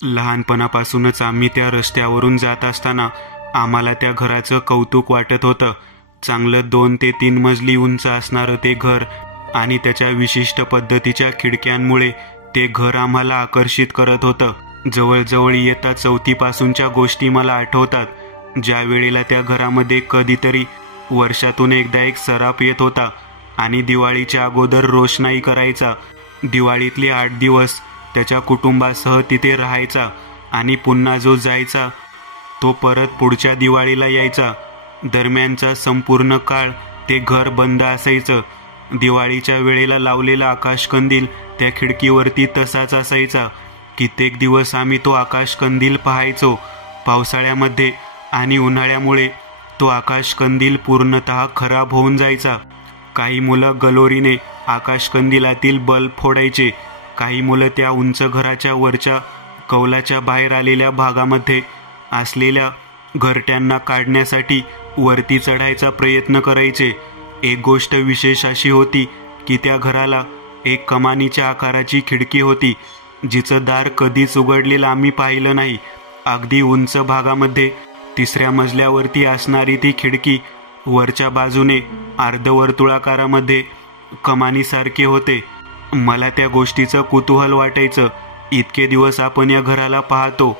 लहानपणापासूनच आम्ही त्या रस्त्यावरून जात असताना आम्हाला त्या घराचं कौतुक वाटत होतं. चांगलं 2 ते 3 मजली उंच असणारं ते घर आणि त्याच्या विशिष्ट पद्धतीच्या खिडक्यांमुळे ते घर आम्हाला आकर्षित करत होतं. जवळजवळ इयत्ता 4थी पासूनच्या गोष्टी मला आठवतात, ज्या वेळेला त्या घरामध्ये कधीतरी वर्षातून एकदा एक सराफ येत होता आणि दिवाळीच्या अगोदर रोषणाई करायचा. दिवाळीतले 8 दिवस त्याच्या कुटुंबासह तिथे राहायचा आणि पुन्हा जो जायचा तो परत पुढच्या दिवाळीला यायचा. दरम्यानचा संपूर्ण काळ ते घर बंद असायचं. दिवाळीच्या वेळेला लावलेला आकाशकंदील त्या खिडकीवरती तसाच असायचा. कित्येक दिवस आम्ही तो आकाशकंदील पाहायचो. पावसाळ्यामध्ये आणि उन्हाळ्यामुळे तो आकाशकंदील पूर्णतः खराब होऊन जायचा. काही मुलं गलोरीने आकाशकंदिलातील बल्ब फोडायचे. काही मुलं त्या उंच घराच्या वरच्या कौलाच्या बाहेर आलेल्या भागामध्ये असलेल्या घरट्यांना काढण्यासाठी वरती चढायचा प्रयत्न करायचे. एक गोष्ट विशेष अशी होती की त्या घराला एक कमानीच्या आकाराची खिडकी होती, जिचं दार कधीच उघडलेलं आम्ही पाहिलं नाही. अगदी उंच भागामध्ये 3ऱ्या मजल्यावरती असणारी ती खिडकी वरच्या बाजूने अर्धवर्तुळाकारामध्ये कमानीसारखे होते. मला त्या गोष्टीचं कुतूहल वाटायचं. इतके दिवस आपण या घराला पाहतो,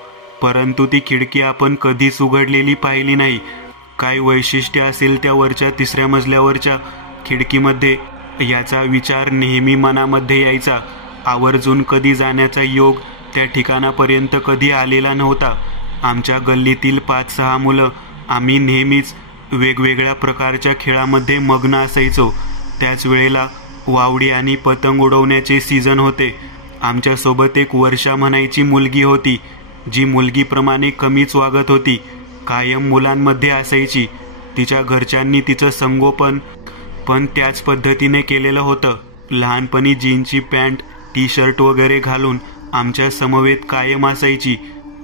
परंतु ती खिडकी आपण कधीच उघडलेली पाहिली नाही. काय वैशिष्ट्य असेल त्या वरच्या 3ऱ्या मजल्यावरच्या खिडकीमध्ये, याचा विचार नेहमी मनामध्ये यायचा. आवर्जून कधी जाण्याचा योग त्या ठिकाणापर्यंत कधी आलेला नव्हता. आमच्या गल्लीतील 5-6 मुलं आम्ही नेहमीच वेगवेगळ्या प्रकारच्या खेळामध्ये मग्न असायचो. त्याच वेळेला वावडी आणि पतंग उडवण्याचे सीझन होते. आमच्यासोबत एक वर्षा म्हणायची मुलगी होती, जी मुलगीप्रमाणे कमीच वागत होती. कायम मुलांमध्ये असायची. तिच्या घरच्यांनी तिचं संगोपन पण त्याच पद्धतीने केलेलं होतं. लहानपणी जीन्सची पॅन्ट, टी शर्ट वगैरे घालून आमच्या समवेत कायम असायची.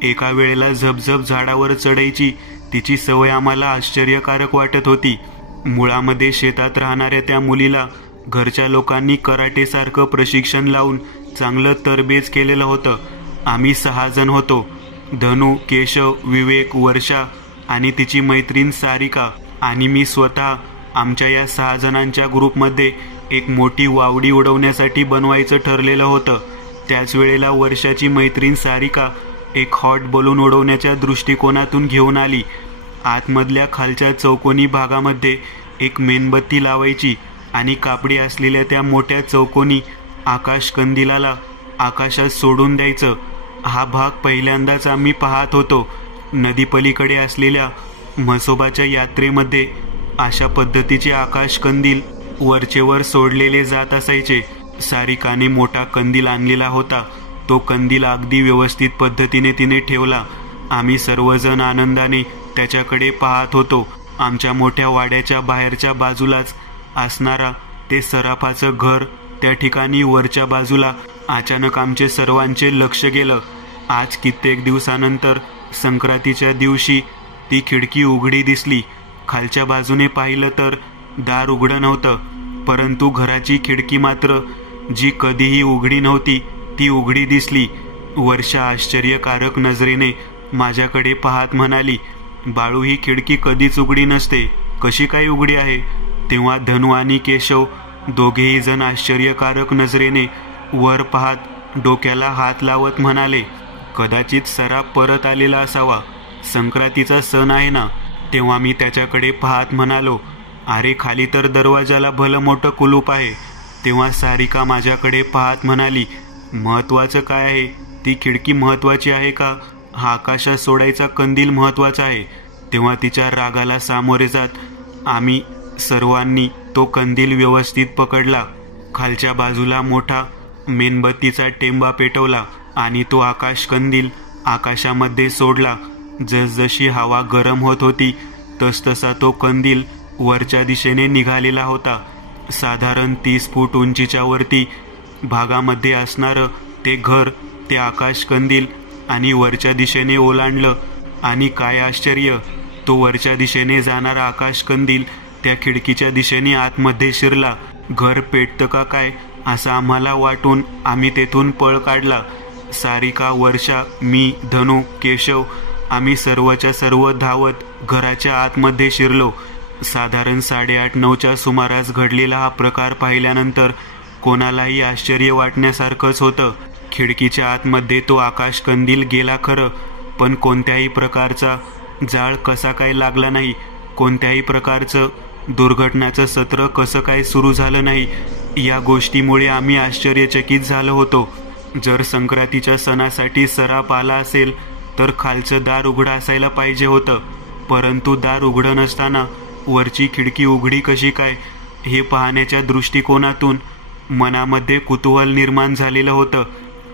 एका वेळेला झपझप झाडावर चढायची. तिची सवय आम्हाला आश्चर्यकारक वाटत होती. मुळामध्ये शेतात राहणाऱ्या त्या मुलीला घरच्या लोकांनी कराटेसारखं प्रशिक्षण लावून चांगलं तरबेज केलेलं होतं. आम्ही 6 जण होतो. धनु, केशव, विवेक, वर्षा आणि तिची मैत्रीण सारिका आणि मी स्वतः. आमच्या या 6 जणांच्या ग्रुपमध्ये एक मोठी वावडी उडवण्यासाठी बनवायचं ठरलेलं होतं. त्याच वेळेला वर्षाची मैत्रीण सारिका एक हॉट बलून उडवण्याच्या दृष्टिकोनातून घेऊन आली. आतमधल्या खालच्या चौकोनी भागामध्ये एक मेणबत्ती लावायची आणि कापडी असलेल्या त्या मोठ्या चौकोनी आकाशकंदिलाला आकाशात सोडून द्यायचं. हा भाग पहिल्यांदाच आम्ही पाहत होतो. नदीपलीकडे असलेल्या म्हसोबाच्या यात्रेमध्ये अशा पद्धतीचे आकाशकंदील वरचेवर सोडलेले जात असायचे. सारिकाने मोठा कंदील आणलेला होता. तो कंदील अगदी व्यवस्थित पद्धतीने तिने ठेवला. आम्ही सर्वजण आनंदाने त्याच्याकडे पाहत होतो. आमच्या मोठ्या वाड्याच्या बाहेरच्या बाजूलाच असणारा ते सराफाचं घर, त्या ठिकाणी वरच्या बाजूला अचानक आमचे सर्वांचे लक्ष गेलं. आज कित्येक दिवसानंतर संक्रांतीच्या दिवशी ती खिडकी उघडी दिसली. खालच्या बाजूने पाहिलं तर दार उघडं नव्हतं, परंतु घराची खिडकी मात्र जी कधीही उघडी नव्हती ती उघडी दिसली. वर्षा आश्चर्यकारक नजरेने माझ्याकडे पाहत म्हणाली, बाळू, ही खिडकी कधीच उघडी नसते, कशी काय उघडी आहे? तेव्हा धनु आणि केशव दोघेही जण आश्चर्यकारक नजरेने वर पाहत डोक्याला हात लावत म्हणाले, कदाचित सराफ परत आलेला असावा. संक्रांतीचा सण आहे ना. तेव्हा मी त्याच्याकडे पाहत म्हणालो, अरे खाली तर दरवाजाला भलं मोठं कुलूप आहे. तेव्हा सारिका माझ्याकडे पाहत म्हणाली, महत्वाचं काय आहे? ती खिडकी महत्वाची आहे का हा आकाशात सोडायचा कंदील महत्वाचा आहे? तेव्हा तिच्या रागाला सामोरे जात आम्ही सर्वांनी तो कंदील व्यवस्थित पकडला. खालच्या बाजूला मोठा मेणबत्तीचा टेंबा पेटवला आणि तो आकाशकंदील आकाशामध्ये सोडला. जसजशी हवा गरम होत होती तसतसा तो कंदील वरच्या दिशेने निघालेला होता. साधारण 30 फूट उंचीच्या वरती भागामध्ये असणारं ते घर ते आकाशकंदील आणि वरच्या दिशेने ओलांडलं. आणि काय आश्चर्य, तो वरच्या दिशेने जाणारा आकाशकंदील त्या खिडकीच्या दिशेने आतमध्ये शिरला. घर पेटतं का काय असं आम्हाला वाटून आम्ही तेथून पळ काढला. सारिका, वर्षा, मी, धनु, केशव आम्ही सर्वच्या सर्व धावत घराच्या आतमध्ये शिरलो. साधारण 8:30-9च्या सुमारास घडलेला हा प्रकार पाहिल्यानंतर कोणालाही आश्चर्य वाटण्यासारखंच होतं. खिडकीच्या आतमध्ये तो आकाशकंदील गेला खरं, पण कोणत्याही प्रकारचा जाळ कसा काय लागला नाही, कोणत्याही प्रकारचं दुर्घटनाचं सत्र कसं काय सुरू झालं नाही, या गोष्टीमुळे आम्ही आश्चर्यचकित झालो होतो. जर संक्रांतीच्या सणासाठी सराप आला असेल तर खालचं दार उघडं असायला पाहिजे होतं, परंतु दार उघडं नसताना वरची खिडकी उघडी कशी काय, हे पाहण्याच्या दृष्टिकोनातून मनामध्ये कुतूहल निर्माण झालेलं होतं.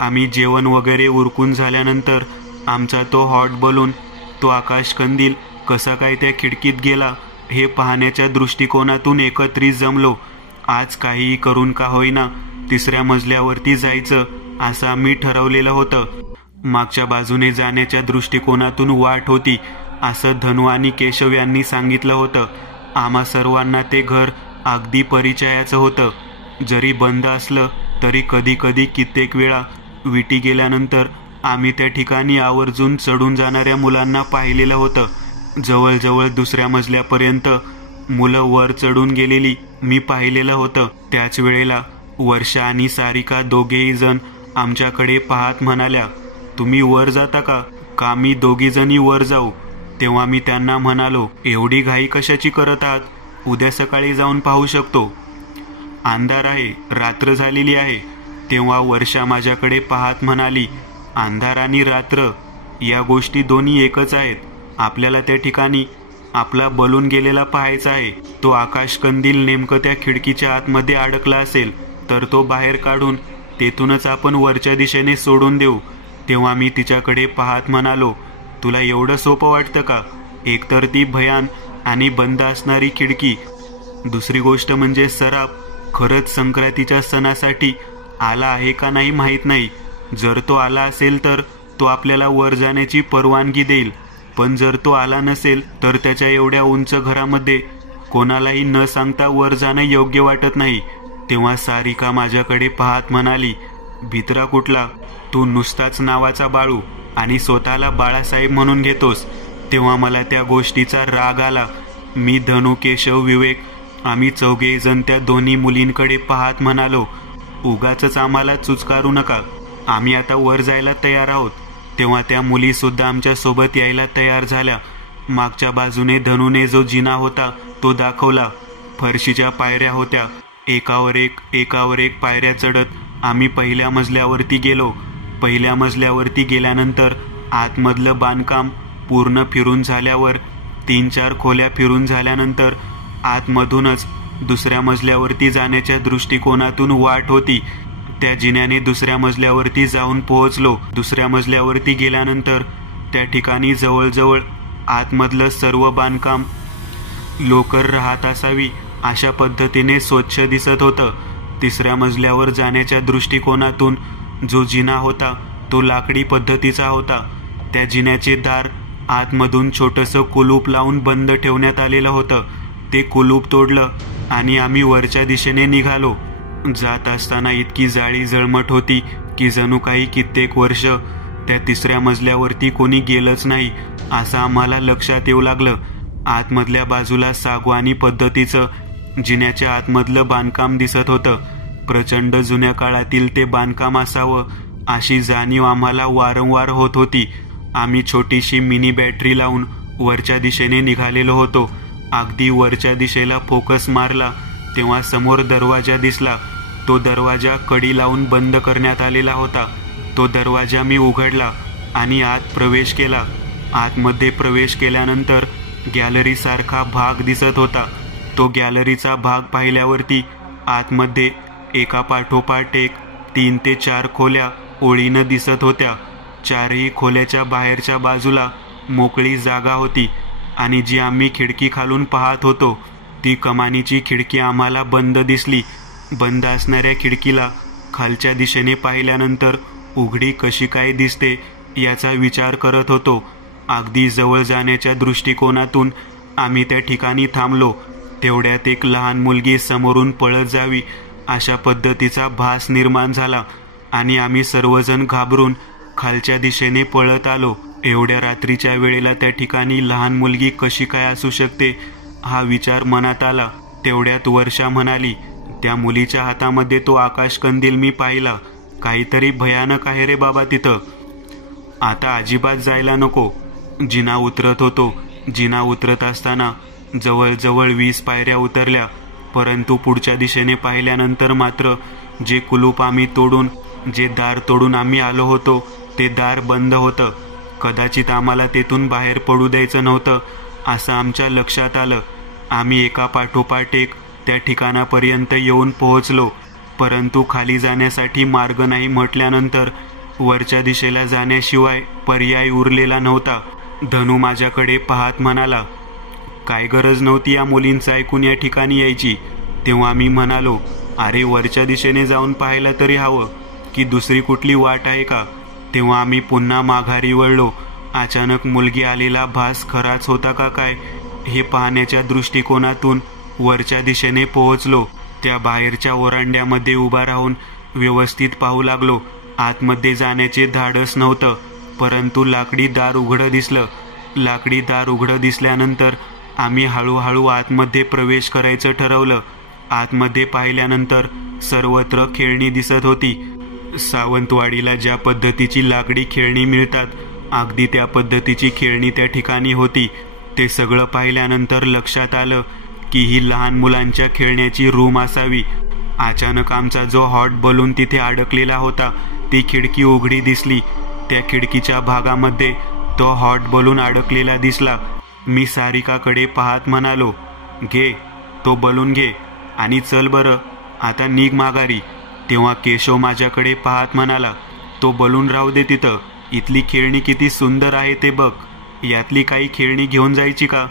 आम्ही जेवण वगैरे उरकून झाल्यानंतर आमचा तो हॉट बलून, तो आकाशकंदील कसा काय त्या खिडकीत गेला हे पाहण्याच्या दृष्टिकोनातून एकत्रित जमलो. आज काहीही करून का होईना 3ऱ्या मजल्यावरती जायचं असं आम्ही ठरवलेलं होतं. मागच्या बाजूने जाण्याच्या दृष्टिकोनातून वाट होती असं धनु आणि केशव यांनी सांगितलं होतं. आम्हा सर्वांना ते घर अगदी परिचयाचं होतं. जरी बंद असलं तरी कधी कधी कित्येक वेळा विटी गेल्यानंतर आम्ही त्या ठिकाणी आवर्जून चढून जाणाऱ्या मुलांना पाहिलेलं होतं. जवळजवळ 2ऱ्या मजल्यापर्यंत मुलं वर चढून गेलेली मी पाहिलेलं होतं. त्याच वेळेला वर्षा आणि सारिका दोघेही जण आमच्याकडे पाहत म्हणाल्या, तुम्ही वर जाता का? का मी दोघी जणी वर जाऊ? तेव्हा मी त्यांना म्हणालो, एवढी घाई कशाची करत आहात? उद्या सकाळी जाऊन पाहू शकतो. अंधार आहे, रात्र झालेली आहे. तेव्हा वर्षा माझ्याकडे पाहत म्हणाली, अंधार आणि रात्र या गोष्टी दोन्ही एकच आहेत. आपल्याला त्या ठिकाणी आपला बलून गेलेला पाहायचा आहे. तो आकाशकंदील नेमकं त्या खिडकीच्या आतमध्ये अडकला असेल तर तो बाहेर काढून तेथूनच आपण वरच्या दिशेने सोडून देऊ. तेव्हा मी तिच्याकडे पाहत म्हणालो, तुला एवढं सोपं वाटतं का? एकतर ती भयान आणि बंद असणारी खिडकी, दुसरी गोष्ट म्हणजे सराप खरंच संक्रांतीच्या सणासाठी आला आहे का नाही माहीत नाही. जर तो आला असेल तर तो आपल्याला वर जाण्याची परवानगी देईल, पण जर तो आला नसेल तर त्याच्या एवढ्या उंच घरामध्ये कोणालाही न सांगता वर जाणं योग्य वाटत नाही. तेव्हा सारिका माझ्याकडे पाहत म्हणाली, भित्रा कुठला, तू नुसताच नावाचा बाळू आणि स्वतःला बाळासाहेब म्हणून घेतोस. तेव्हा मला त्या गोष्टीचा राग आला. मी, धनु, केशव, विवेक आम्ही चौघेही जण त्या दोन्ही मुलींकडे पाहत म्हणालो, उगाचच आम्हाला चुचकारू नका, आम्ही आता वर जायला तयार आहोत. तेव्हा त्या मुली सुद्धा आमच्या सोबत यायला तयार झाल्या. मागच्या बाजूने धनुने जो जिना होता तो दाखवला. फरशीच्या पायऱ्या होत्या. एकावर एक पायऱ्या चढत आम्ही पहिल्या मजल्यावरती गेलो. पहिल्या मजल्यावरती गेल्यानंतर आतमधलं बांधकाम पूर्ण फिरून झाल्यावर 3-4 खोल्या फिरून झाल्यानंतर आतमधूनच 2ऱ्या मजल्यावरती जाण्याच्या दृष्टिकोनातून वाट होती. त्या जिन्याने 2ऱ्या मजल्यावरती जाऊन पोहोचलो. 2ऱ्या मजल्यावरती गेल्यानंतर त्या ठिकाणी जवळजवळ आतमधलं सर्व बांधकाम लोकर राहत असावी अशा पद्धतीने स्वच्छ दिसत होतं. 3ऱ्या मजल्यावर जाण्याच्या दृष्टिकोनातून जो जिना होता तो लाकडी पद्धतीचा होता. त्या जिन्याचे दार आतमधून छोटंसं कुलूप लावून बंद ठेवण्यात आलेलं होतं. ते कुलूप तोडलं आणि आम्ही वरच्या दिशेने निघालो. जात असताना इतकी जाळी जळमट होती की जणू काही कित्येक वर्ष त्या 3ऱ्या मजल्यावरती कोणी गेलंच नाही असं आम्हाला लक्षात येऊ लागलं. आतमधल्या बाजूला सागवानी पद्धतीचं जिन्याच्या आतमधलं बांधकाम दिसत होतं. प्रचंड जुन्या काळातील ते बांधकाम असावं अशी जाणीव आम्हाला वारंवार होत होती. आम्ही छोटीशी मिनी बॅटरी लावून वरच्या दिशेने निघालेलो होतो. अगदी वरच्या दिशेला फोकस मारला तेव्हा समोर दरवाजा दिसला. तो दरवाजा कडी लावून बंद करण्यात आलेला होता. तो दरवाजा मी उघडला आणि आत प्रवेश केला. आतमध्ये प्रवेश केल्यानंतर गॅलरी सारखा भाग दिसत होता. तो गॅलरीचा भाग पाहिल्यावरती आतमध्ये एका पाठोपाठ एक 3 ते 4 खोल्या ओळीनं दिसत होत्या. 4ही खोल्याच्या बाहेरच्या बाजूला मोकळी जागा होती आणि जी आम्ही खिडकी खालून पाहत होतो ती कमानीची खिडकी आम्हाला बंद दिसली. बंद असणाऱ्या खिडकीला खालच्या दिशेने पाहिल्यानंतर उघडी कशी काय दिसते याचा विचार करत होतो. अगदी जवळ जाण्याच्या दृष्टिकोनातून आम्ही त्या ठिकाणी थांबलो. तेवढ्यात एक लहान मुलगी समोरून पळत जावी अशा पद्धतीचा भास निर्माण झाला. आणि आम्ही सर्वजण घाबरून खालच्या दिशेने पळत आलो. एवढ्या रात्रीच्या वेळेला त्या ठिकाणी लहान मुलगी कशी काय असू शकते हा विचार मनात आला. तेवढ्यात वर्षा म्हणाली, त्या मुलीच्या हातामध्ये तो आकाशकंदील मी पाहिला. काहीतरी भयानक आहे रे बाबा तिथं. आता अजिबात जायला नको. जिना उतरत होतो. जिना उतरत असताना जवळजवळ 20 पायऱ्या उतरल्या, परंतु पुढच्या दिशेने पाहिल्यानंतर मात्र जे कुलूप आम्ही तोडून, जे दार तोडून आम्ही आलो होतो ते दार बंद होतं. कदाचित आम्हाला तेथून बाहेर पडू द्यायचं नव्हतं असं आमच्या लक्षात आलं. आम्ही एका पाठोपाठ एक त्या ठिकाणापर्यंत येऊन पोहोचलो, परंतु खाली जाण्यासाठी मार्ग नाही म्हटल्यानंतर वरच्या दिशेला जाण्याशिवाय पर्याय उरलेला नव्हता. धनू माझ्याकडे पाहत म्हणाला, काय गरज नव्हती या मुलींचं ऐकून या ठिकाणी यायची. तेव्हा मी म्हणालो, अरे वरच्या दिशेने जाऊन पाहायला तरी हवं की दुसरी कुठली वाट आहे का. तेव्हा आम्ही पुन्हा माघारी वळलो. अचानक मुलगी आलेला भास खराच होता का काय हे पाहण्याच्या दृष्टिकोनातून वरच्या दिशेने पोहोचलो. त्या बाहेरच्या ओरांड्यामध्ये उभा राहून व्यवस्थित पाहू लागलो. आतमध्ये जाण्याचे धाडस नव्हतं, परंतु लाकडी दार उघडं दिसलं. लाकडी दार उघडं दिसल्यानंतर आम्ही हळूहळू आतमध्ये प्रवेश करायचं ठरवलं. आतमध्ये पाहिल्यानंतर सर्वत्र खेळणी दिसत होती. सावंतवाडीला ज्या पद्धतीची लाकडी खेळणी मिळतात, अगदी त्या पद्धतीची खेळणी त्या ठिकाणी होती. ते सगळं पाहिल्यानंतर लक्षात आलं की ही लहान मुलांच्या खेळण्याची रूम असावी. अचानक आमचा जो हॉट बलून तिथे अडकलेला होता ती खिडकी उघडी दिसली. त्या खिडकीच्या भागामध्ये तो हॉट बलून अडकलेला दिसला. मी सारिकाकडे पाहत म्हणालो, घे तो बलून घे आणि चल बरं, आता निघ माघारी. तेव्हा केशव माझ्याकडे पाहत म्हणाला, तो बलून राहू दे तिथं. इथली खेळणी किती सुंदर आहे ते बघ. यातली काही खेळणी घेऊन जायची का.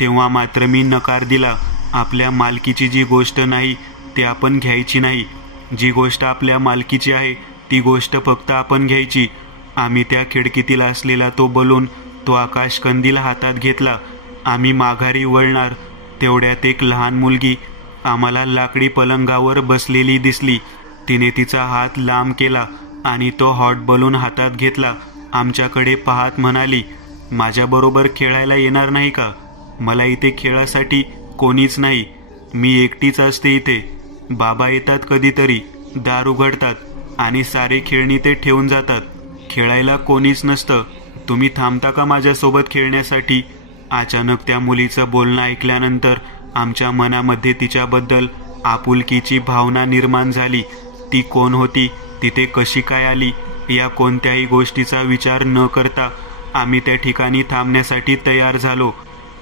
तेव्हा मात्र मी नकार दिला. आपल्या मालकीची जी गोष्ट नाही ती आपण घ्यायची नाही. जी गोष्ट आपल्या मालकीची आहे ती गोष्ट फक्त आपण घ्यायची. आम्ही त्या खिडकीतील असलेला तो बलून, तो आकाशकंदील हातात घेतला. आम्ही माघारी वळणार तेवढ्यात एक लहान मुलगी आम्हाला लाकडी पलंगावर बसलेली दिसली. तिने तिचा हात लांब केला आणि तो हॉट बलून हातात घेतला. आमच्याकडे पाहत म्हणाली, माझ्याबरोबर खेळायला येणार नाही का. मला इथे खेळासाठी कोणीच नाही. मी एकटीच असते इथे. बाबा येतात कधीतरी, दार उघडतात आणि सारे खेळणी ते ठेवून जातात. खेळायला कोणीच नसतं. तुम्ही थांबता का माझ्यासोबत खेळण्यासाठी. अचानक त्या मुलीचं बोलणं ऐकल्यानंतर आमच्या मनामध्ये तिच्याबद्दल आपुलकीची भावना निर्माण झाली. ती कोण होती, तिथे कशी काय आली, या कोणत्याही गोष्टीचा विचार न करता आम्ही त्या ठिकाणी थांबण्यासाठी तयार झालो.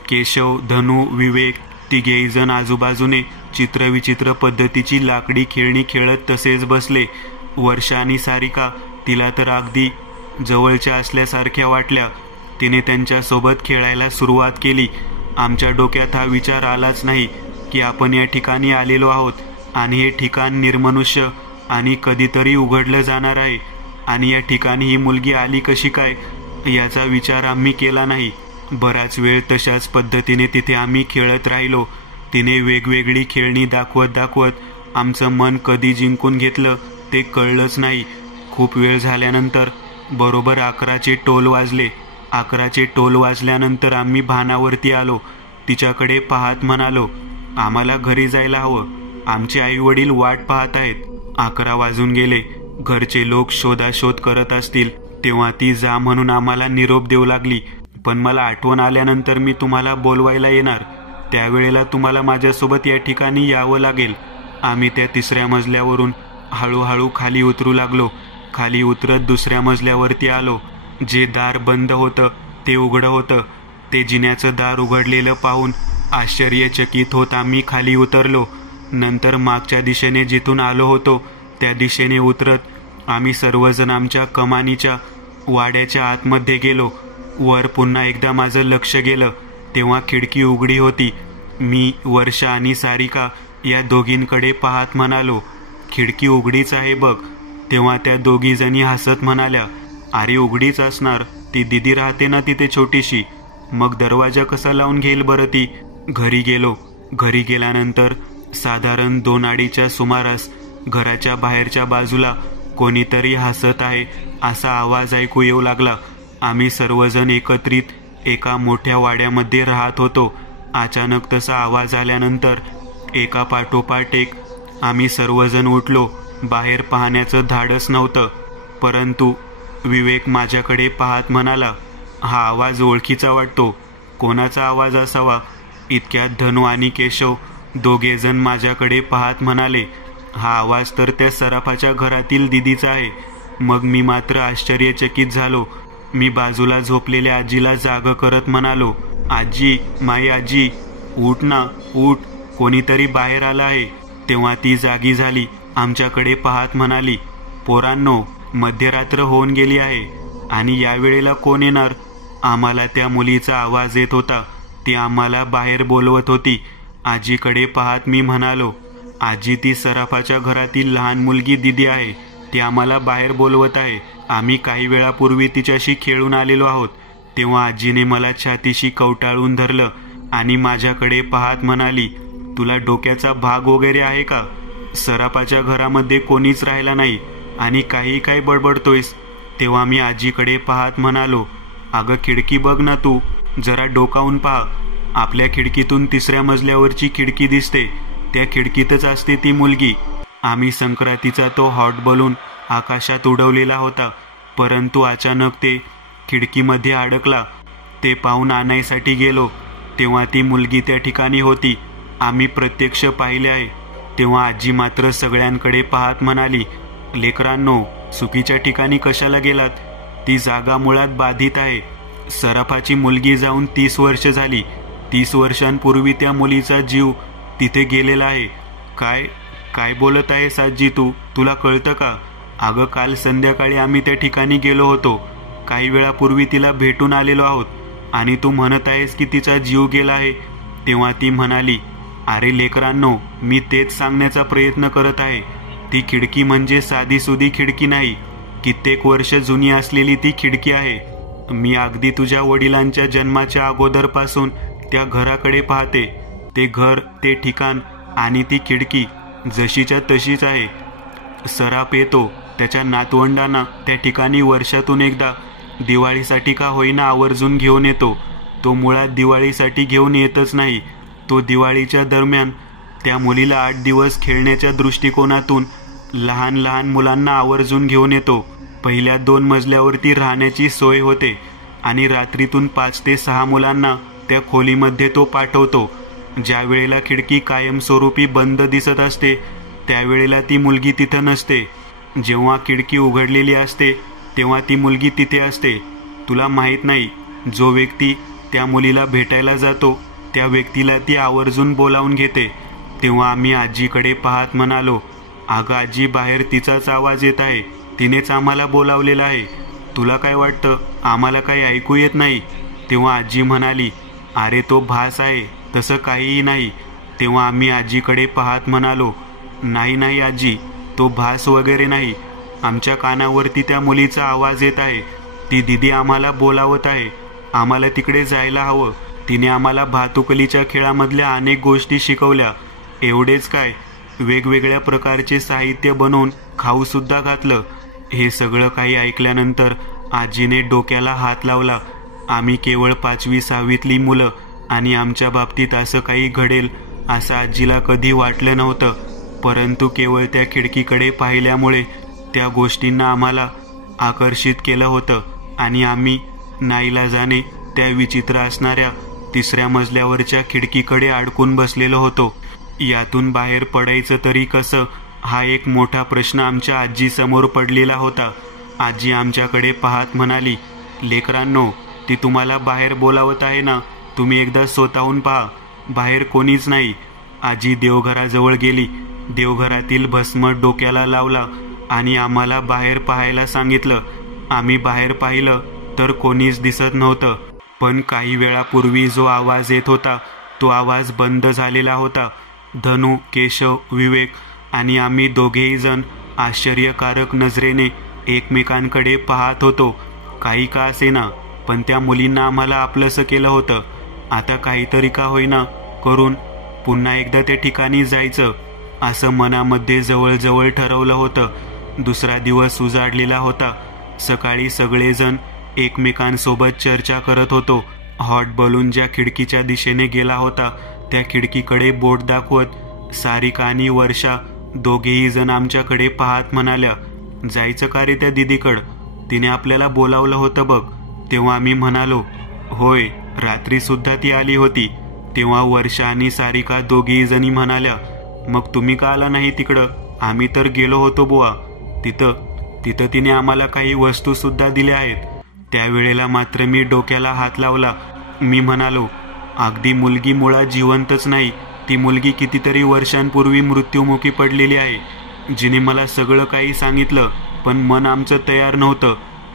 केशव, धनू, विवेक तिघेही जण आजूबाजूने चित्रविचित्र पद्धतीची लाकडी खेळणी खेळत तसेच बसले. वर्षा आणि सारिका तिला तर अगदी जवळच्या असल्यासारख्या वाटल्या. तिने त्यांच्यासोबत खेळायला सुरुवात केली. आमच्या डोक्यात हा विचार आलाच नाही की आपण या ठिकाणी आलेलो आहोत आणि हे ठिकाण निर्मनुष्य आणि कधीतरी उघडलं जाणार आहे. आणि या ठिकाणी ही मुलगी आली कशी काय याचा विचार आम्ही केला नाही. बराच वेळ तशाच पद्धतीने तिथे आम्ही खेळत राहिलो. तिने वेगवेगळी खेळणी दाखवत आमचं मन कधी जिंकून घेतलं ते कळलंच नाही. खूप वेळ झाल्यानंतर बरोबर 11चे टोल वाजले. 11चे टोल वाजल्यानंतर आम्ही भानावरती आलो. तिच्याकडे पाहत म्हणालो, आम्हाला घरी जायला हवं. आमचे आई वडील वाट पाहत आहेत. 11 वाजून गेले. घरचे लोक शोधाशोध करत असतील तेव्हा ती जा म्हणून आम्हाला निरोप देऊ लागली. पण मला आठवण आल्यानंतर मी तुम्हाला बोलवायला येणार. त्यावेळेला तुम्हाला माझ्यासोबत या ठिकाणी यावं लागेल. आम्ही त्या 3ऱ्या मजल्यावरून हळूहळू खाली उतरू लागलो. खाली उतरत 2ऱ्या मजल्यावरती आलो. जे दार बंद होतं ते उघडं होतं. ते जिन्याचं दार उघडलेलं पाहून आश्चर्यचकित होत आम्ही खाली उतरलो. नंतर मागच्या दिशेने जिथून आलो होतो त्या दिशेने उतरत आम्ही सर्वजण आमच्या कमानीच्या वाड्याच्या आतमध्ये गेलो. वर पुन्हा एकदा माझं लक्ष गेलं तेव्हा खिडकी उघडी होती. मी, वर्षा आणि सारिका या दोघींकडे पाहत म्हणालो, खिडकी उघडीच आहे बघ. तेव्हा त्या दोघी जणी हसत म्हणाल्या, अरे उघडीच असणार, ती दिदी राहते ना तिथे छोटीशी, मग दरवाजा कसा लावून घेईल बरं ती. घरी गेलो. घरी गेल्यानंतर साधारण 2-2:30च्या सुमारास घराच्या बाहेरच्या बाजूला कोणीतरी हसत आहे असा आवाज ऐकू येऊ लागला. आम्ही सर्वजण एकत्रित एका मोठ्या वाड्यामध्ये राहत होतो. अचानक तसा आवाज आल्यानंतर एका पाठोपाठ एक आम्ही सर्वजण उठलो. बाहेर पाहण्याचं धाडस नव्हतं, परंतु विवेक माझ्याकडे पाहत म्हणाला, हा आवाज ओळखीचा वाटतो. कोणाचा आवाज असावा? इतक्यात धनु आणि केशव दोघेजण माझ्याकडे पाहत म्हणाले, हा आवाज तर त्या सराफाच्या घरातील दिदीचा आहे. मग मी मात्र आश्चर्यचकित झालो. मी बाजूला झोपलेल्या आजीला जाग करत म्हणालो, आजी, माई आजी, उठ ना, उठ, कोणीतरी बाहेर आलं आहे. तेव्हा ती जागी झाली, आमच्याकडे पाहत म्हणाली, पोरांनो, मध्यरात्र होऊन गेली आहे आणि या वेळेला कोण येणार? आम्हाला त्या मुलीचा आवाज येत होता. ती आम्हाला बाहेर बोलवत होती. आजीकडे पाहत मी म्हणालो, आजी, ती सराफाच्या घरातील लहान मुलगी दिदी आहे. ती आम्हाला बाहेर बोलवत आहे. आम्ही काही वेळापूर्वी तिच्याशी खेळून आलेलो आहोत. तेव्हा आजीने मला छातीशी कवटाळून धरलं आणि माझ्याकडे पाहत म्हणाली, तुला डोक्याचा भाग वगैरे आहे का? सराफाच्या घरामध्ये कोणीच राहिला नाही आणि काही काय बडबडतोयस? तेव्हा मी आजीकडे पाहत म्हणालो, अगं खिडकी बघ ना, तू जरा डोकावून पहा. आपल्या खिडकीतून 3ऱ्या मजल्यावरची खिडकी दिसते. त्या खिडकीतच असते ती मुलगी. आम्ही संक्रांतीचा तो हॉट बलून आकाशात उडवलेला होता, परंतु अचानक ते खिडकीमध्ये अडकला. ते पाहून आणायसाठी गेलो तेव्हा ती मुलगी त्या ठिकाणी होती. आम्ही प्रत्यक्ष पाहिले आहे. तेव्हा आजी मात्र सगळ्यांकडे पाहत म्हणाली, लेकरांनो, चुकीच्या ठिकाणी कशाला गेलात? ती जागा मुळात बाधित आहे. सराफाची मुलगी जाऊन 30 वर्ष झाली. 30 वर्षांपूर्वी त्या मुलीचा जीव तिथे गेलेला आहे. काय काय बोलत आहेस आजी तू? तुला कळतं का? अगं, काल संध्याकाळी आम्ही त्या ठिकाणी गेलो होतो. काही वेळापूर्वी तिला भेटून आलेलो आहोत आणि तू म्हणत आहेस की तिचा जीव गेला आहे. तेव्हा ती म्हणाली, अरे लेकरांनो, मी तेच सांगण्याचा प्रयत्न करत आहे. ती खिडकी म्हणजे साधीसुधी खिडकी नाही. कित्येक वर्ष जुनी असलेली ती खिडकी आहे. मी अगदी तुझ्या वडिलांच्या जन्माच्या अगोदरपासून त्या घराकडे पाहते. ते घर, ते ठिकाण आणि ती खिडकी जशीच्या तशीच आहे. सराफ येतो त्याच्या नातवंडांना त्या ठिकाणी वर्षातून एकदा दिवाळीसाठी का होईना आवर्जून घेऊन येतो. तो मुळात दिवाळीसाठी घेऊन येतच नाही. तो दिवाळीच्या दरम्यान त्या मुलीला 8 दिवस खेळण्याच्या दृष्टिकोनातून लहान लहान मुलांना आवर्जून घेऊन येतो. पहिल्या 2 मजल्यावरती राहण्याची सोय होते आणि रात्रीतून 5 ते 6 मुलांना त्या खोलीमध्ये तो पाठवतो. ज्या वेळेला खिडकी कायमस्वरूपी बंद दिसत असते त्यावेळेला ती मुलगी तिथं नसते. जेव्हा खिडकी उघडलेली असते तेव्हा ती मुलगी तिथे असते. तुला माहीत नाही, जो व्यक्ती त्या मुलीला भेटायला जातो त्या व्यक्तीला ती आवर्जून बोलावून घेते. तेव्हा आम्ही आजीकडे पाहत म्हणालो, अगं आजी, बाहेर तिचाच आवाज येत आहे. तिनेच आम्हाला बोलावलेलं आहे. तुला काय वाटतं, आम्हाला काही ऐकू येत नाही? तेव्हा आजी म्हणाली, अरे तो भास आहे, तसं काहीही नाही. तेव्हा आम्ही आजीकडे पाहत म्हणालो, नाही नाही आजी, तो भास वगैरे नाही. आमच्या कानावरती त्या मुलीचा आवाज येत आहे. ती दिदी आम्हाला बोलावत आहे. आम्हाला तिकडे जायला हवं. तिने आम्हाला भातुकलीच्या खेळामधल्या अनेक गोष्टी शिकवल्या. एवढेच काय, वेगवेगळ्या प्रकारचे साहित्य बनवून खाऊसुद्धा घातलं. हे सगळं काही ऐकल्यानंतर आजीने डोक्याला हात लावला. आम्ही केवळ 5वी-6वीतली मुलं आणि आमच्या बाबतीत असं काही घडेल असं आजीला कधी वाटलं नव्हतं. परंतु केवळ त्या खिडकीकडे पाहिल्यामुळे त्या गोष्टींना आम्हाला आकर्षित केलं होतं आणि आम्ही नाईलाजाने त्या विचित्र असणाऱ्या 3ऱ्या मजल्यावरच्या खिडकीकडे अडकून बसलेलो होतो. यातून बाहेर पडायचं तरी कसं, हा एक मोठा प्रश्न आमच्या आजीसमोर पडलेला होता. आजी आमच्याकडे पाहत म्हणाली, लेकरांनो, ती तुम्हाला बाहेर बोलावत आहे ना, तुम्ही एकदा स्वतःहून पहा. बाहेर कोणीच नाही. आजी देवघराजवळ गेली. देवघरातील भस्म डोक्याला लावला आणि आम्हाला बाहेर पाहायला सांगितलं. आम्ही बाहेर पाहिलं तर कोणीच दिसत नव्हतं. पण काही वेळापूर्वी जो आवाज येत होता तो आवाज बंद झालेला होता. धनु, केशव, विवेक आणि आम्ही दोघेही जण आश्चर्यकारक नजरेने एकमेकांकडे पाहत होतो. काही का असेना, पण त्या मुलींना आम्हाला आपलंसं केलं होतं. आता काहीतरी का होईना करून पुन्हा एकदा त्या ठिकाणी जायचं असं मनामध्ये जवळजवळ ठरवलं होतं. दुसरा दिवस उजाडलेला होता. सकाळी सगळेजण एकमेकांसोबत चर्चा करत होतो. हॉट बलून ज्या खिडकीच्या दिशेने गेला होता त्या खिडकीकडे बोट दाखवत सारिका आणि वर्षा दोघेही जण आमच्याकडे पाहत म्हणाल्या, जायचं का रे त्या दिदीकड? तिने आपल्याला बोलावलं होतं बघ. तेव्हा आम्ही म्हणालो, होय, रात्री सुद्धा ती आली होती. तेव्हा वर्षा आणि सारिका दोघेही जणी म्हणाल्या, मग तुम्ही का आला नाही तिकडं? आम्ही तर गेलो होतो बुवा. तिथं तिने आम्हाला काही वस्तू सुद्धा दिल्या आहेत. त्यावेळेला मात्र मी डोक्याला हात लावला. मी म्हणालो, अगदी मुलगी मुळात जिवंतच नाही, ती मुलगी कितीतरी वर्षांपूर्वी मृत्युमुखी पडलेली आहे, जिने मला सगळं काही सांगितलं. पण मन आमचं तयार नव्हतं.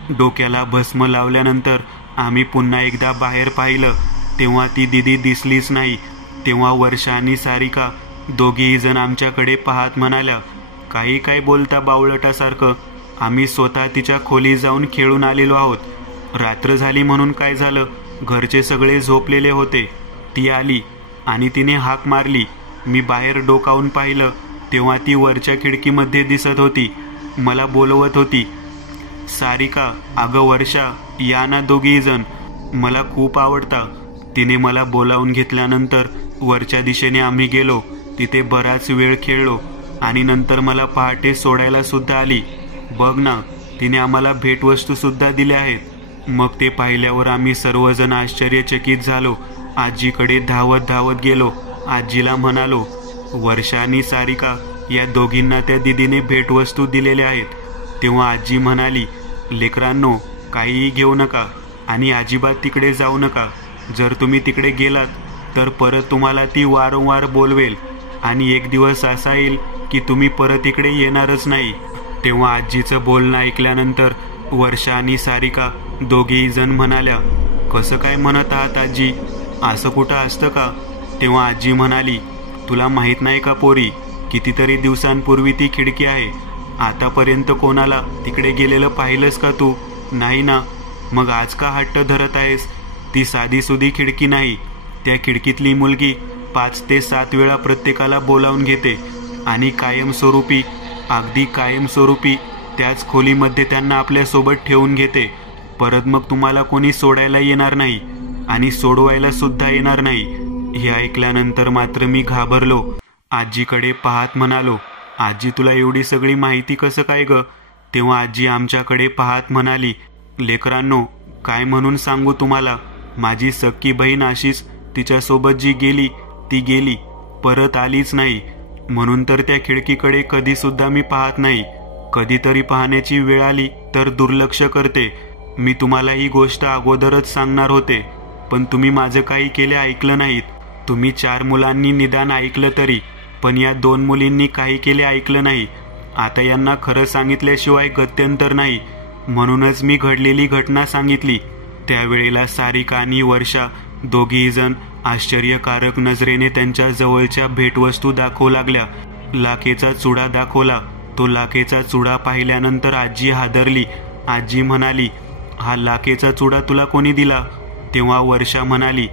डोक्याला भस्म लावल्यानंतर आम्ही पुन्हा एकदा बाहेर पाहिलं, तेव्हा ती दिदी दिसलीच नाही. तेव्हा वर्षा आणि सारिका दोघेही जण आमच्याकडे पाहत म्हणाल्या, काही काय बोलता बावळटासारखं? आम्ही स्वतः तिच्या खोली जाऊन खेळून आलेलो आहोत. रात्र झाली म्हणून काय झालं? घरचे सगळे झोपलेले होते. ती आली आणि तिने हाक मारली. मी बाहेर डोकावून पाहिलं तेव्हा ती वरच्या खिडकीमध्ये दिसत होती. मला बोलवत होती, सारिका, अगं वर्षा, या ना दोघी जण, मला खूप आवडता. तिने मला बोलावून घेतल्यानंतर वरच्या दिशेने आम्ही गेलो. तिथे बराच वेळ खेळलो आणि नंतर मला पहाटे सोडायला सुद्धा आली. बघ ना, तिने आम्हाला भेटवस्तू सुद्धा दिल्या आहेत. मग ते पाहिल्यावर आम्ही सर्वजण आश्चर्यचकित झालो. आजीकडे धावत धावत गेलो. आजीला म्हणालो, वर्षा आणि सारिका या दोघींना त्या दिदीने भेटवस्तू दिलेल्या आहेत. तेव्हा आजी म्हणाली, लेकरांनो, काहीही घेऊ नका आणि अजिबात तिकडे जाऊ नका. जर तुम्ही तिकडे गेलात तर परत तुम्हाला ती वारंवार बोलवेल आणि एक दिवस असा येईल की तुम्ही परत इकडे येणारच नाही. तेव्हा आजीचं बोलणं ऐकल्यानंतर वर्षा आणि सारिका दोघेही जण म्हणाल्या, कसं काय म्हणत आहात आजी? असं कुठं असतं का? तेव्हा आजी म्हणाली, तुला माहित नाही का पोरी, कितीतरी दिवसांपूर्वी ती खिडकी आहे. आतापर्यंत कोणाला तिकडे गेलेलं पाहिलंस का तू? नाही ना. मग आज का हट्ट धरत आहेस? ती साधीसुधी खिडकी नाही. त्या खिडकीतली मुलगी 5 ते 7 वेळा प्रत्येकाला बोलावून घेते आणि कायमस्वरूपी, अगदी कायमस्वरूपी त्याच खोलीमध्ये त्यांना आपल्यासोबत ठेवून घेते. परत मग तुम्हाला कोणी सोडायला येणार नाही आणि सोडवायला सुद्धा येणार नाही. हे ऐकल्यानंतर मात्र मी घाबरलो. आजीकडे पाहत म्हणालो, आजी, तुला एवढी सगळी माहिती कसं काय ग? तेव्हा आजी आमच्याकडे पाहत म्हणाली, लेकरांनो, काय म्हणून सांगू तुम्हाला, माझी सख्खी बहीण अशीच तिच्यासोबत जी गेली ती गेली, परत आलीच नाही. म्हणून तर त्या खिडकीकडे कधी सुद्धा मी पाहत नाही. कधीतरी पाहण्याची वेळ आली तर दुर्लक्ष करते. मी तुम्हाला ही गोष्ट अगोदरच सांगणार होते, पण तुम्ही माझं काही केले ऐकलं नाहीत. तुम्ही 4 मुलांनी निदान ऐकलं तरी, पण या 2 मुलींनी काही केले ऐकलं नाही. आता यांना खरं सांगितल्याशिवाय गत्यंतर नाही. म्हणूनच मी घडलेली घटना सांगितली. त्यावेळेला सारिका आणि वर्षा दोघीही जण आश्चर्यकारक नजरेने त्यांच्या जवळच्या भेटवस्तू दाखवू लागल्या. लाखेचा चुडा दाखवला. तो लाखेचा चुडा पाहिल्यानंतर आजी हादरली. आजी म्हणाली, हा लाखेचा चुडा तुला कोणी दिला? तेव्हा वर्षा म्हणाली,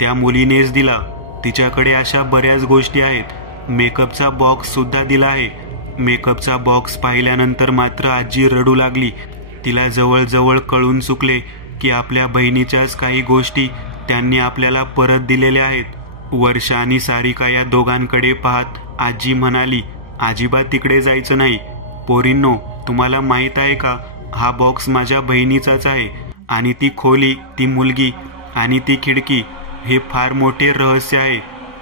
त्या मुलीनेच दिला. तिच्याकडे अशा बऱ्याच गोष्टी आहेत. मेकअपचा बॉक्स सुद्धा दिला आहे. मेकअपचा बॉक्स पाहिल्यानंतर मात्र आजी रडू लागली. तिला जवळजवळ कळून चुकले की आपल्या बहिणीच्याच काही गोष्टी त्यांनी आपल्याला परत दिलेल्या आहेत. वर्षा आणि सारिका या दोघांकडे पाहत आजी म्हणाली, अजिबात तिकडे जायचं नाही. पोरींनो, तुम्हाला माहीत आहे का, हा बॉक्स माझ्या बहिणीचाच आहे आणि ती खोली, ती मुलगी आणि ती खिडकी हे फार मोठे रहस्य आहे.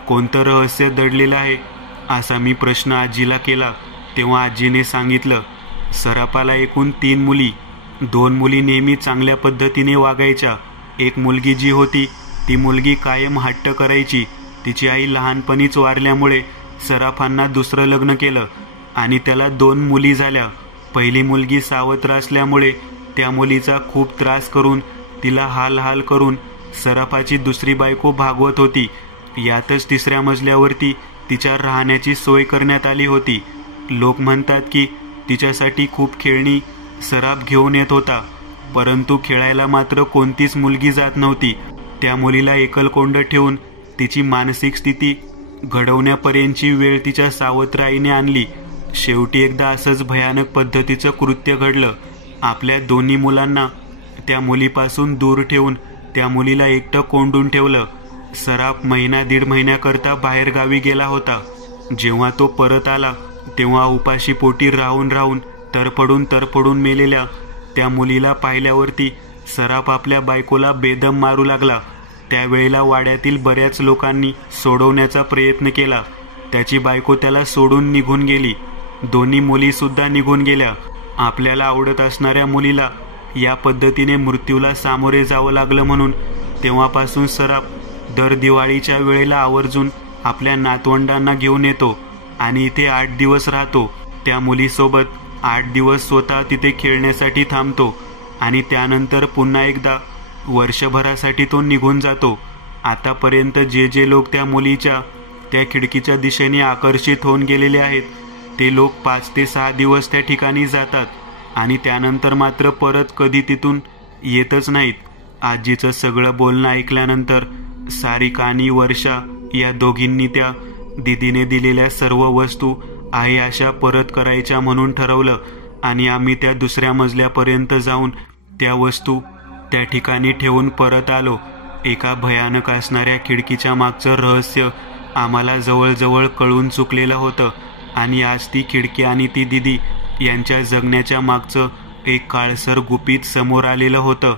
कोणतं रहस्य दडलेलं आहे असा मी प्रश्न आजीला केला. तेव्हा आजीने सांगितलं, सराफाला एकूण 3 मुली. 2 मुली नेहमी चांगल्या पद्धतीने वागायच्या. एक मुलगी जी होती ती मुलगी कायम हट्ट करायची. तिची आई लहानपणीच वारल्यामुळे सराफांना दुसरं लग्न केलं आणि त्याला 2 मुली झाल्या. पहिली मुलगी सावत्र असल्यामुळे त्या मुलीचा खूप त्रास करून तिला हाल करून सराफाची दुसरी बायको भागवत होती. यातच 3ऱ्या मजल्यावरती तिच्या राहण्याची सोय करण्यात आली होती. लोक म्हणतात की तिच्यासाठी खूप खेळणी सराफ घेऊन येत होता, परंतु खेळायला मात्र कोणतीच मुलगी जात नव्हती. त्या मुलीला एकलकोंड ठेवून तिची मानसिक स्थिती घडवण्यापर्यंतची वेळ तिच्या सावत्र आईने आणली. शेवटी एकदा असंच भयानक पद्धतीचं कृत्य घडलं. आपल्या दोन्ही मुलांना त्या मुलीपासून दूर ठेवून त्या मुलीला एकटं कोंडून ठेवलं. सराफ 1-1.5 महिन्याकरता बाहेरगावी गेला होता. जेव्हा तो परत आला तेव्हा उपाशी पोटी राहून राहून तरपडून मेलेल्या त्या मुलीला पाहिल्यावरती सराफ आपल्या बायकोला बेदम मारू लागला. त्यावेळेला वाड्यातील बऱ्याच लोकांनी सोडवण्याचा प्रयत्न केला. त्याची बायको त्याला सोडून निघून गेली. दोन्ही मुलीसुद्धा निघून गेल्या. आपल्याला आवडत असणाऱ्या मुलीला या पद्धतीने मृत्यूला सामोरे जावं लागलं म्हणून तेव्हापासून सराफ दर दिवाळीच्या वेळेला आवर्जून आपल्या नातवंडांना घेऊन येतो आणि इथे 8 दिवस राहतो. त्या मुलीसोबत 8 दिवस स्वतः तिथे खेळण्यासाठी थांबतो आणि त्यानंतर पुन्हा एकदा वर्षभरासाठी तो निघून जातो. आतापर्यंत जे लोक त्या मुलीच्या त्या खिडकीच्या दिशेने आकर्षित होऊन गेलेले आहेत ते लोक 5 ते 6 दिवस त्या ठिकाणी जातात आणि त्यानंतर मात्र परत कधी तिथून येतच नाहीत. आजीचं सगळं बोलणं ऐकल्यानंतर सारिका आणि वर्षा या दोघींनी त्या दीदीने दिलेल्या सर्व वस्तू आहे अशा परत करायच्या म्हणून ठरवलं आणि आम्ही त्या दुसऱ्या मजल्यापर्यंत जाऊन त्या वस्तू त्या ठिकाणी ठेवून परत आलो. एका भयानक असणाऱ्या खिडकीच्या मागचं रहस्य आम्हाला जवळजवळ कळून चुकलेलं होतं आणि आज ती खिडकी आणि ती दीदी यांच्या जगण्याच्या मागचं एक काळसर गुपित समोर आलेलं होतं.